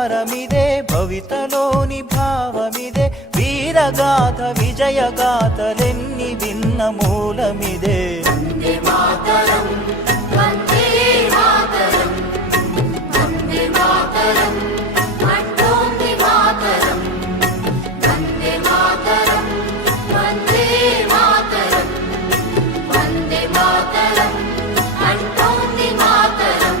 సారమిదే భవితలోని భావమిదే వీరగాథ విజయగాథలెన్ని విన్న మూలమిదే వందే మాతరం వందే మాతరం వందే మాతరం అంటోంది మాతరం వందే మాతరం వందే మాతరం వందే మాతరం అంటోంది మాతరం.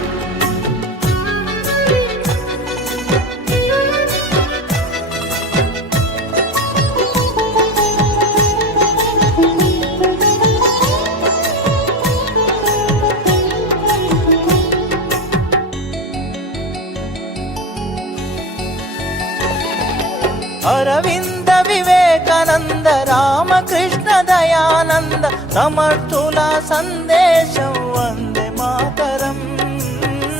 అరవింద వివేకానంద రామకృష్ణ దయానంద సమర్థుల సందేశం వందే మాతరం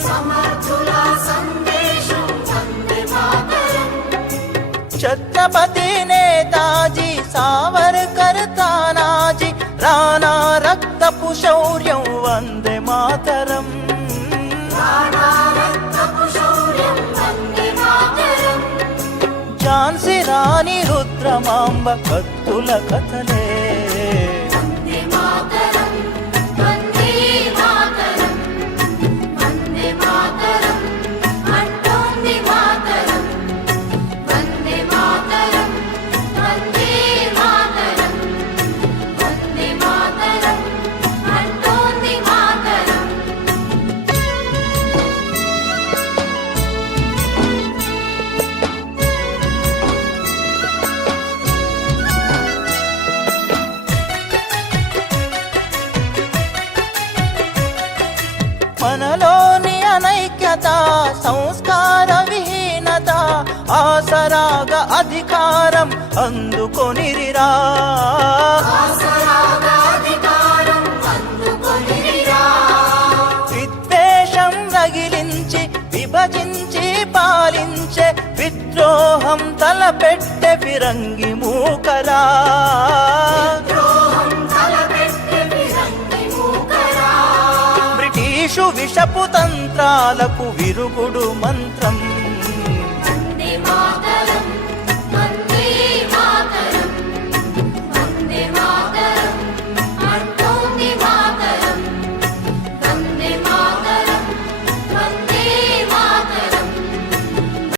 సమర్థుల సందేశం వందే మాతరం. ఛత్రపతి నేతాజీ సావర్కర్ తానాజీ రాణా రక్తపు శౌర్యం వందే మాతరం రాణా రక్తపు శౌర్యం వందే మాతరం. ఝాన్సీ రాణి రుద్రమాంబ కత్తుల కథలే వందే మాతరం వందే మాతరం వందే మాతరం అంటోంది మాతరం వందే మాతరం వందే మాతరం వందే మాతరం అంటోంది మాతరం. మనలోని అనైక్యత సంస్కార విహీనత ఆసరాగ అధికారం అందుకొనిరిరా ఆసరాగా అధికారం అందుకొనిరా. విద్వేషం రగిలించి విభజించి పాలించే విద్రోహం తలపెట్టె ఫిరంగి మూకరా ద్రోహం తలపెట్టె ఫిరంగి మూకరా. బ్రిటిషు విషపు తంత్రాలకు విరుగుడు మంత్రం